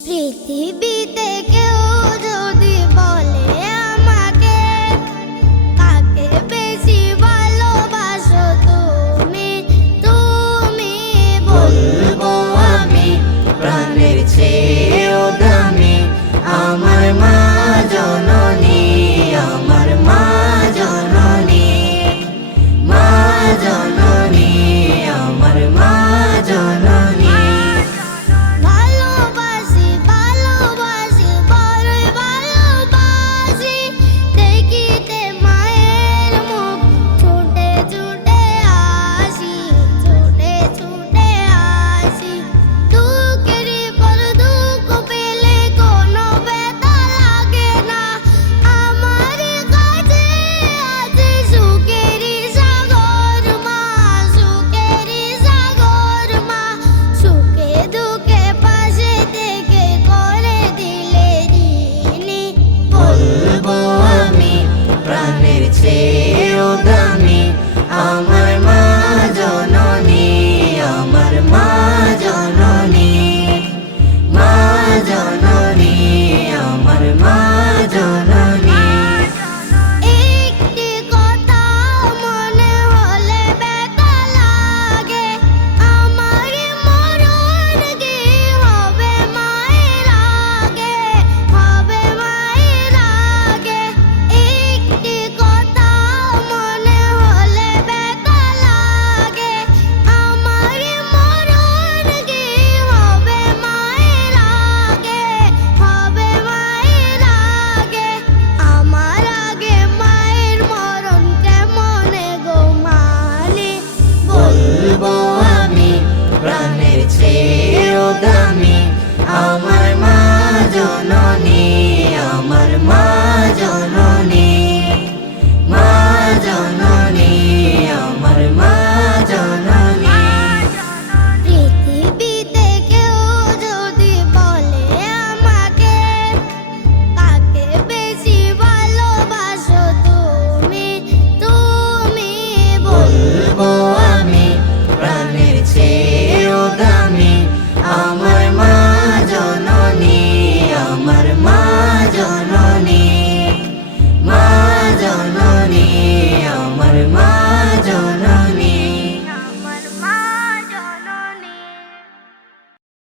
পৃথিবী